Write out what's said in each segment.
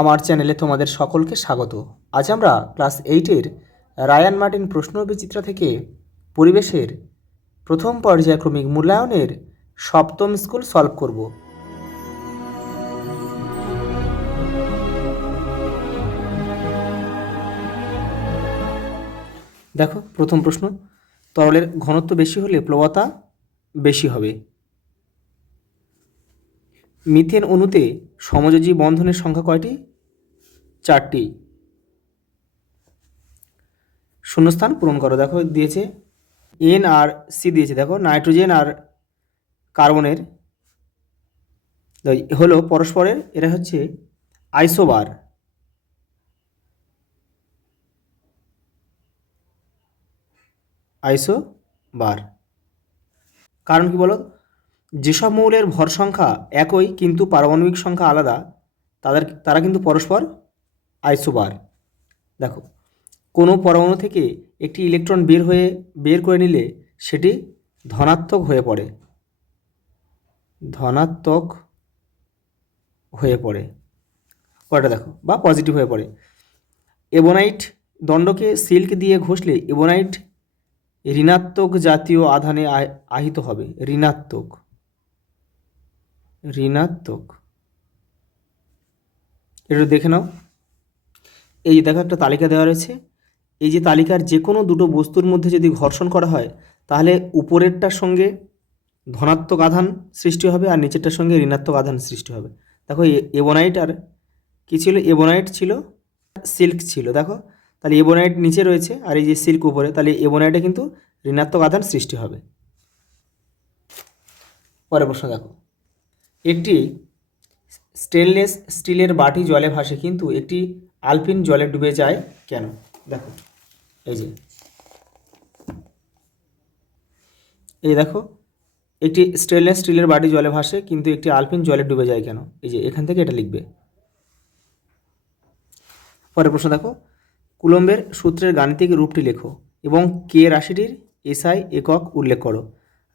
আমার চ্যানেলে তোমাদের সকলকে স্বাগত। আজ আমরা ক্লাস 8-এর রায়ান মার্টিন প্রশ্ন বিচিত্রা থেকে পরিবেশের প্রথম পর্যায়ক্রমিক মূল্যায়নের সপ্তম স্কুল সলভ করব। দেখো প্রথম প্রশ্ন, তরলের ঘনত্ব বেশি হলে প্লবতা বেশি হবে। মিথেন অণুতে সমযোজী বন্ধনের সংখ্যা কয়টি? 4টি। শূন্যস্থান পূরণ করো। দেখো দিয়েছে এন আর সি দিয়েছে। দেখো নাইট্রোজেন আর কার্বনের হলো পরস্পরের, এরা হচ্ছে আইসোবার। আইসোবার কারণ কি বলো, যেসব মৌলের ভর সংখ্যা একই কিন্তু পারমাণবিক সংখ্যা আলাদা তারা কিন্তু পরস্পর আইসোবার। দেখো কোনো পরমাণু থেকে একটি ইলেকট্রন বের করে নিলে সেটি ধনাত্মক হয়ে পড়ে কয়টা দেখো, বা পজিটিভ হয়ে পড়ে। এবনাইট দণ্ডকে সিল্ক দিয়ে ঘষলে এবনাইট ঋণাত্মক জাতীয় আধানে আহিত হবে। ঋণাত্মক এটা দেখে নাও। এই যে দেখো একটা তালিকা দেওয়া রয়েছে, এই যে তালিকার যে কোনো দুটো বস্তুর মধ্যে যদি ঘর্ষণ করা হয় তাহলে উপরেরটার সঙ্গে ধনাত্মক আধান সৃষ্টি হবে আর নিচেরটার সঙ্গে ঋণাত্মক আধান সৃষ্টি হবে। দেখো এবনাইট আর কী ছিল, এবনাইট ছিল, সিল্ক ছিল। দেখো তাহলে এবনাইট নিচে রয়েছে আর এই যে সিল্ক উপরে, তাহলে এবনাইটে কিন্তু ঋণাত্মক আধান সৃষ্টি হবে। পরের প্রশ্ন দেখো, একটি স্টেনলেস স্টিলের বাটি জলে ভাসে কিন্তু একটি আলপিন জলে ডুবে যায় কেন? দেখো এই দেখো একটি স্টেনলেস স্টিলের বাটি জলে ভাসে কিন্তু একটি আলপিন জলে ডুবে যায় কেন? এই যে এখান থেকে এটা লিখবে। পরের প্রশ্ন দেখো, কুলম্বের সূত্রের গাণিতিক রূপটি লেখো এবং কে রাশিটির এসআই একক উল্লেখ করো।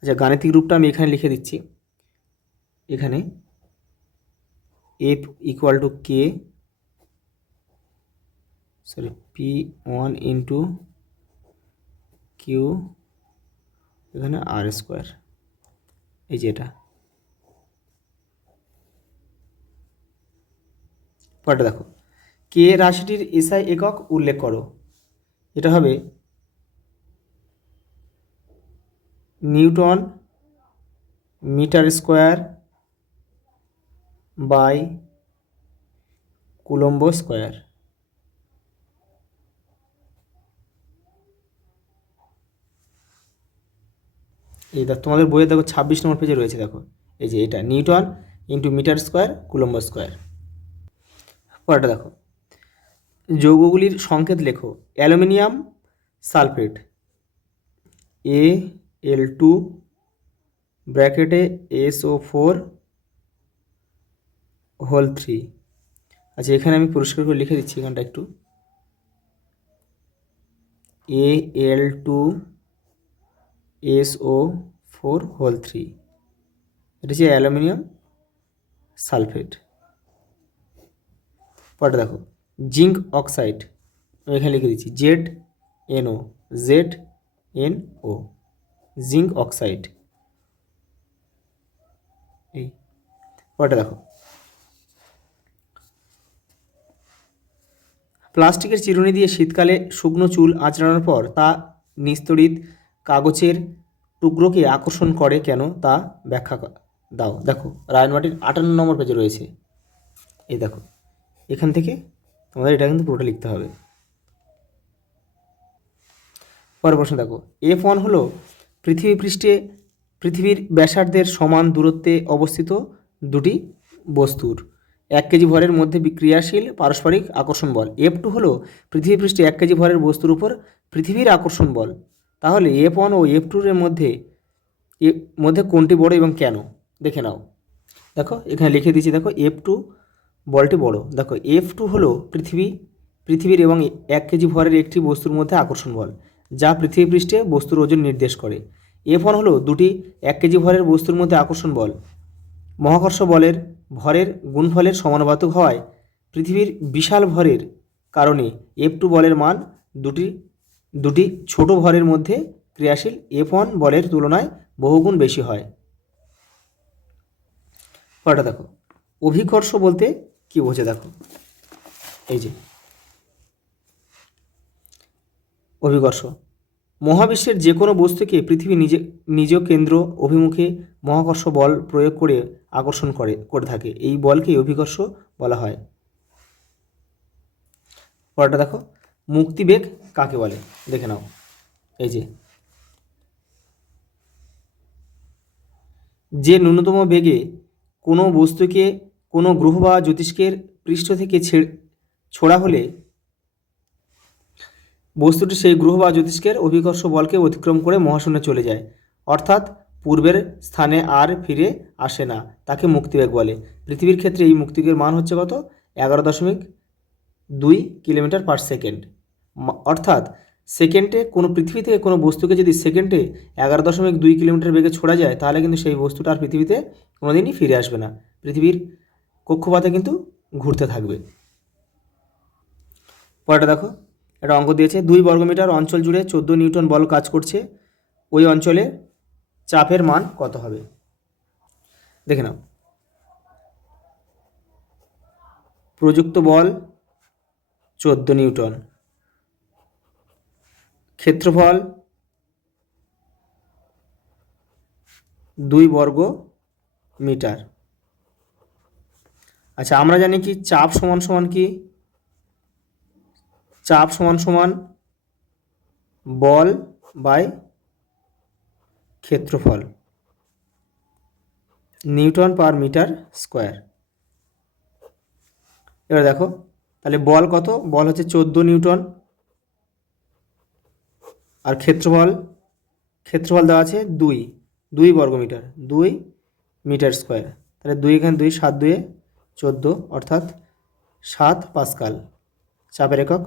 আচ্ছা, গাণিতিক রূপটা আমি এখানে লিখে দিচ্ছি। এখানে F equal to K P1 into Q, এখানে আর স্কোয়ার। এই যে এটা। পরেরটা দেখো, কে রাশিটির এসআই একক উল্লেখ করো। এটা হবে newton metre square by coulomb square. এই দেখো তোমাদের বইয়ে দেখো 26 নম্বর পেজে রয়েছে। দেখো এই যে এটা newton into metre square coulomb square. পরেরটা দেখো, যৌগগুলির সংকেত লেখো। অ্যালুমিনিয়াম সালফেট Al2 ব্র্যাকেটে SO4 হোল 3। আচ্ছা, এখানে আমি পরিষ্কার করে লিখে দিচ্ছি এখানটা একটু। Al2 SO4 হোল 3, এটা হচ্ছে অ্যালুমিনিয়াম সালফেট। পরে দেখো, জিঙ্ক অক্সাইড আমি এখানে লিখে দিচ্ছি ZNO, জিঙ্ক অক্সাইড। এই পরে দেখো, প্লাস্টিকের চিরুনি দিয়ে শীতকালে শুকনো চুল আঁচড়ানোর পর তা নিস্তড়িত কাগজের টুকরোকে আকর্ষণ করে কেন, তা ব্যাখ্যা দাও। দেখো রায়ান মার্টিন 58 নম্বর পেজে রয়েছে। এই দেখো এখান থেকে তোমাদের এটা কিন্তু পুরোটা লিখতে হবে। পরের প্রশ্ন দেখো, F1 হলো পৃথিবীর ব্যাসার্ধের সমান দূরত্বে অবস্থিত দুটি বস্তুর 1 কেজি ভরের মধ্যে ক্রিয়াশীল পারস্পরিক আকর্ষণ বল। F2 হলো পৃথিবী পৃষ্ঠে 1 কেজি ভরের বস্তুর উপর পৃথিবীর আকর্ষণ বল। তাহলে F1 ও F2 এর মধ্যে কোনটি বড় এবং কেন দেখে নাও। দেখো এখানে লিখে দিয়েছি। দেখো F2 বলটি বড়। দেখো F2 হলো পৃথিবীর এবং 1 কেজি ভরের একটি বস্তুর মধ্যে আকর্ষণ বল যা পৃথিবী পৃষ্ঠে বস্তুর ওজন নির্দেশ করে। F1 হলো দুটি 1 কেজি ভরের বস্তুর মধ্যে আকর্ষণ বল। মহাকর্ষ বলের ভরের গুণফলের সমানুপাতিক হওয়ায় পৃথিবীর বিশাল ভরের কারণে F2 বলের মান দুটি ছোট ভরের মধ্যে ক্রিয়াশীল F1 বলের তুলনায় বহুগুণ বেশি হয়। পরেরটা দেখো, অভিকর্ষ বলতে কি বোঝে দেখো, এই যে অভিকর্ষ মহাবিশ্বের যে কোনো বস্তুকে পৃথিবী নিজ কেন্দ্র অভিমুখে মহাকর্ষ বল প্রয়োগ করে আকর্ষণ করে থাকে, এই বলকে অভিকর্ষ বলা হয়। পরেরটা দেখো, মুক্তিবেগ কাকে বলে দেখে নাও, এই যে ন্যূনতম বেগে কোনো বস্তুকে কোনো গ্রহ বা জ্যোতিষ্কের পৃষ্ঠ থেকে ছোড়া হলে বস্তুটি সেই গ্রহ বা জ্যোতিষ্কের অভিকর্ষ বলকে অতিক্রম করে মহাশূন্যে চলে যায়, অর্থাৎ পূর্বের স্থানে আর ফিরে আসে না, তাকে মুক্তিবেগ বলে। পৃথিবীর ক্ষেত্রে এই মুক্তিবেগের মান হচ্ছে কত, 11.2 কিলোমিটার পার সেকেন্ড। অর্থাৎ সেকেন্ডে পৃথিবী থেকে কোনো বস্তুকে যদি সেকেন্ডে 11.2 কিলোমিটার বেগে ছোড়া যায়, তাহলে কিন্তু সেই বস্তুটা আর পৃথিবীতে কোনোদিনই ফিরে আসবে না, পৃথিবীর কক্ষপথে কিন্তু ঘুরতে থাকবে। পরেরটা দেখো, একটা অঙ্ক দিয়েছে, 2 বর্গমিটার অঞ্চল জুড়ে 14 নিউটন বল কাজ করছে, ওই অঞ্চলে চাপের মান কত হবে দেখে নাও। প্রযুক্ত বল 14 নিউটন, ক্ষেত্রফল 2 বর্গ মিটার। আচ্ছা, আমরা জানি কি চাপ সমান সমান কি, চাপ সমান সমান বল বাই ক্ষেত্রফল, নিউটন পার মিটার স্কোয়ার। এবার দেখো তাহলে বল কত, বল হচ্ছে 14 নিউটন, আর ক্ষেত্রফল দেওয়া আছে 2 বর্গমিটার, 2 মিটার স্কোয়ার, তাহলে 2 এখানে 2, 7 2 14, অর্থাৎ 7 পাস্কাল চাপের একক,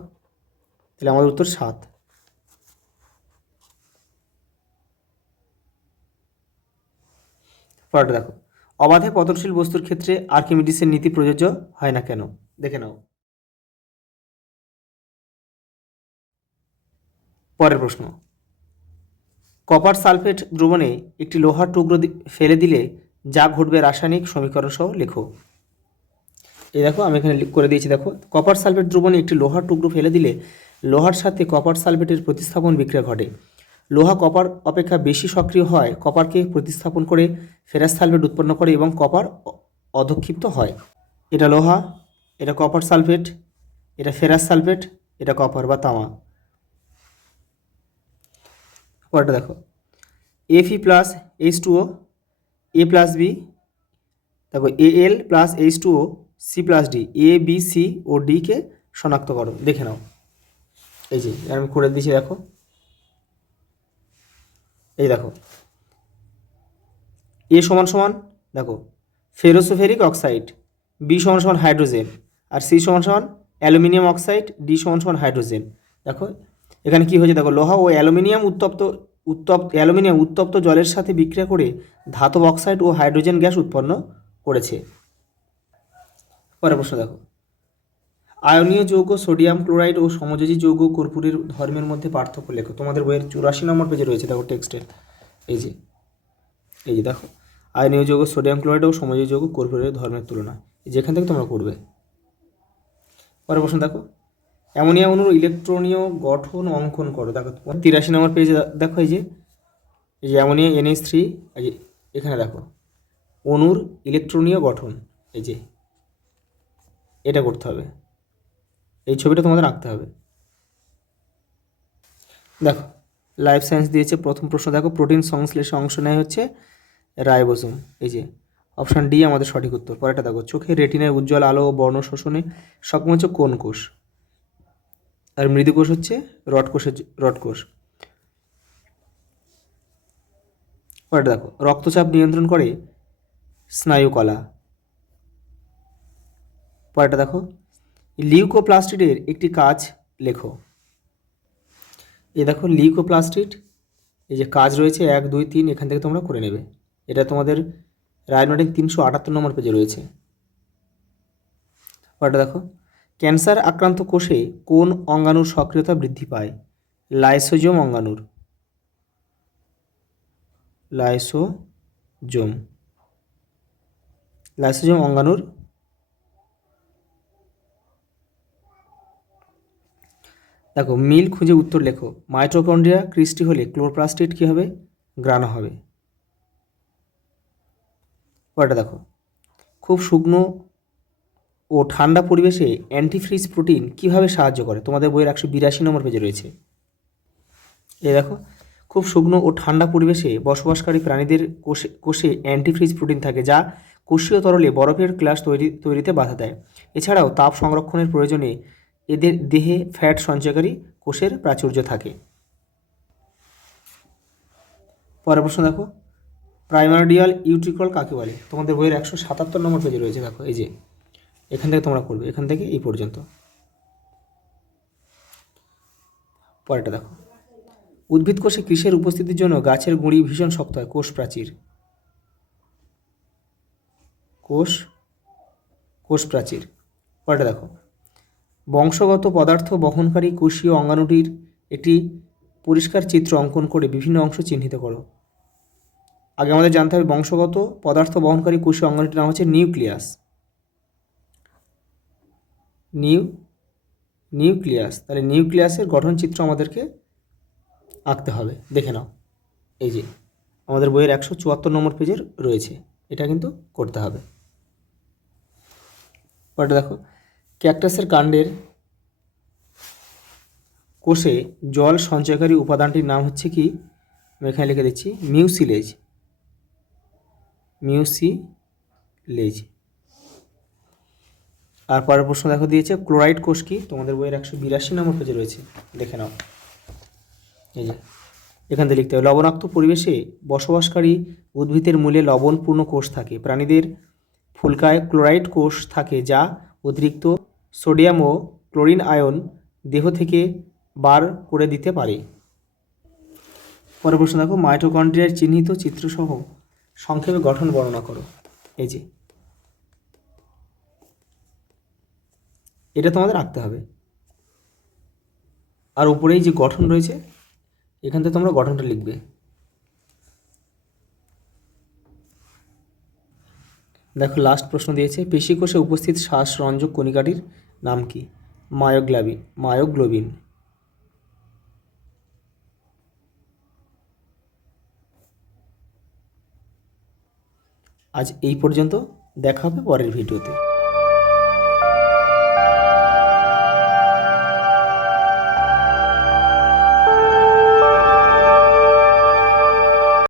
তাহলে আমাদের উত্তর 7। পরেরটা দেখো, অবাধে পতনশীল বস্তুর ক্ষেত্রে আর্কিমিডিসের নীতি প্রযোজ্য হয় না কেন দেখে নাও। পরের প্রশ্ন, কপার সালফেট দ্রবণে একটি লোহার টুকরো ফেলে দিলে যা ঘটবে রাসায়নিক সমীকরণ সহ লেখো। এই দেখো আমি এখানে করে দিয়েছি, দেখো কপার সালফেট দ্রবণে একটি লোহার টুকরো ফেলে দিলে লোহার সাথে কপার সালফেটের প্রতিস্থাপন বিক্রিয়া ঘটে। লোহা কপার অপেক্ষা বেশি সক্রিয় হয়, কপারকে প্রতিস্থাপন করে ফেরাস সালফেট উৎপন্ন করে এবং কপার অধক্ষিপ্ত হয়। এটা লোহা, এটা কপার সালফেট, এটা ফেরাস সালফেট, এটা কপার বা তামা। পরেরটা দেখো, Fe plus H2O A plus B, দেখো Al plus H2O C plus D, A B C ও ডিকে শনাক্ত করো দেখে নাও। এই যে আমি করে দিয়েছি, দেখো এই দেখো এ সমান সমান দেখো ফেরোসোফেরিক অক্সাইড, বি সমান সমান হাইড্রোজেন, আর সি সমান সমান অ্যালুমিনিয়াম অক্সাইড, ডি সমান সমান হাইড্রোজেন। দেখো এখানে কি হয়েছে, দেখো লোহা ও অ্যালুমিনিয়াম উত্তপ্ত জলের সাথে বিক্রিয়া করে ধাতব অক্সাইড ও হাইড্রোজেন গ্যাস উৎপন্ন করেছে। পরের প্রশ্ন দেখো, আয়নীয় যৌগ সোডিয়াম ক্লোরাইড ও সমযোজী যৌগ কর্পূরের ধর্মের মধ্যে পার্থক্য লেখো। তোমাদের বইয়ের 84 নম্বর পেজে রয়েছে, দেখো টেক্সটের এই যে দেখো আয়নীয় যৌগ সোডিয়াম ক্লোরাইড ও সমযোজী যৌগ কর্পূরের ধর্মের তুলনা, যেখান থেকে তোমরা করবে। পরের প্রশ্ন দেখো, অ্যামোনিয়া অণুর ইলেকট্রনীয় গঠন অঙ্কন করো। দেখো 83 নম্বর পেজে দেখো এই যে অ্যামোনিয়া NH3, এই যে এখানে দেখো অণুর ইলেকট্রনীয় গঠন, এই যে এটা করতে হবে, এই ছবিটা তোমাদের আঁকতে হবে। দেখো লাইফ সায়েন্স দিয়েছে, প্রথম প্রশ্ন দেখো, প্রোটিন সংশ্লেষে অংশ নেয় হচ্ছে রাইবোসোম, এই যে অপশান ডি আমাদের সঠিক উত্তর। পরেরটা দেখো, চোখের রেটিনায় উজ্জ্বল আলো ও বর্ণ শোষণে সক্ষম হচ্ছে কোন কোষ, আর মৃদু কোষ হচ্ছে রড কোষ। পরেরটা দেখো, রক্তচাপ নিয়ন্ত্রণ করে স্নায়ুকলা। পরেরটা দেখো, লিউকোপ্লাস্টিডের একটি কাজ লেখো। এই দেখো লিউকোপ্লাস্টিড, এই যে কাজ রয়েছে 1 2 3, এখান থেকে তোমরা করে নেবে, এটা তোমাদের রায়নোডিন 378 নম্বর পেজে রয়েছে। পরেরটা দেখো, ক্যান্সার আক্রান্ত কোষে কোন অঙ্গাণুর সক্রিয়তা বৃদ্ধি পায়? লাইসোজোম অঙ্গাণুর। লাইসোজোম লাইসোজোম অঙ্গাণুর। দেখো মিল খুঁজে উত্তর লেখো। মাইটোকন্ড্রিয়া ক্রিস্টি হলে ক্লোরোপ্লাস্টিড কী হবে? গ্রানা হবে। পরেরটা দেখো, খুব শুকনো ও ঠান্ডা পরিবেশে অ্যান্টিফ্রিজ প্রোটিন কিভাবে সাহায্য করে? তোমাদের বইয়ের 182 নম্বর পেজে রয়েছে। এই দেখো, খুব শুকনো ও ঠান্ডা পরিবেশে বসবাসকারী প্রাণীদের কোষে অ্যান্টিফ্রিজ প্রোটিন থাকে, যা কোষীয় তরলে বরফের গ্লাস তৈরিতে বাধা দেয়। এছাড়াও তাপ সংরক্ষণের প্রয়োজনে এদের দেহে ফ্যাট সঞ্চয়কারী কোষের প্রাচুর্য থাকে। পরের প্রশ্ন দেখো, প্রাইমার্ডিয়াল ইউট্রিকল কাকে বলে? তোমাদের বইয়ের 177 নম্বর পেজে রয়েছে। দেখো এই যে এখান থেকে তোমরা করবে, এখান থেকে এই পর্যন্ত। পরেরটা দেখো, উদ্ভিদ কোষে কিসের উপস্থিতির জন্য গাছের গুঁড়ি ভীষণ শক্ত হয়? কোষ প্রাচীর। কোষ প্রাচীর। পরেরটা দেখো, বংশগত পদার্থ বহনকারী কোষীয় অঙ্গাণুটির একটি পরিষ্কার চিত্র অঙ্কন করে বিভিন্ন অংশ চিহ্নিত করো। আগে আমাদের জানতে হবে বংশগত পদার্থ বহনকারী কোষীয় অঙ্গাণুটির নাম হচ্ছে নিউক্লিয়াস। নিউক্লিয়াস। তাহলে নিউক্লিয়াসের গঠন চিত্র আমাদেরকে আঁকতে হবে। দেখে নাও, এই যে আমাদের বইয়ের 174 নম্বর পেজের রয়েছে, এটা কিন্তু করতে হবে। পরেরটা দেখো, ক্যাকটাসের কাণ্ডের কোষে জল সঞ্চয়কারী উপাদানটির নাম হচ্ছে কি? আমি এখানে লিখে দিচ্ছি মিউসিলেজ। আর পরের প্রশ্ন দেখো দিয়েছে ক্লোরাইড কোষ কি? তোমাদের বইয়ের 182 নম্বর পেজে রয়েছে, দেখে নাও। এই যে এখান থেকে লিখতে হবে লবণাক্ত পরিবেশে বসবাসকারী উদ্ভিদের মূলে লবণপূর্ণ কোষ থাকে। প্রাণীদের ফুলকায় ক্লোরাইড কোষ থাকে, যা অতিরিক্ত সোডিয়াম ও ক্লোরিন আয়ন দেহ থেকে বার করে দিতে পারে। পরের প্রশ্ন দেখো, মাইটোকন্ড্রিয়ার চিহ্নিত চিত্রসহ সংক্ষেপে গঠন বর্ণনা করো। এই যে এটা তোমাদের আঁকতে হবে। আর উপরেই যে গঠন রয়েছে এখান থেকে তোমরা গঠনটা লিখবে। দেখো লাস্ট প্রশ্ন দিয়েছে, পেশিকোষে উপস্থিত শ্বাসরঞ্জক কণিকাটির নাম কি? মায়োগ্লোবিন। আজ এই পর্যন্ত, দেখা হবে পরের ভিডিওতে।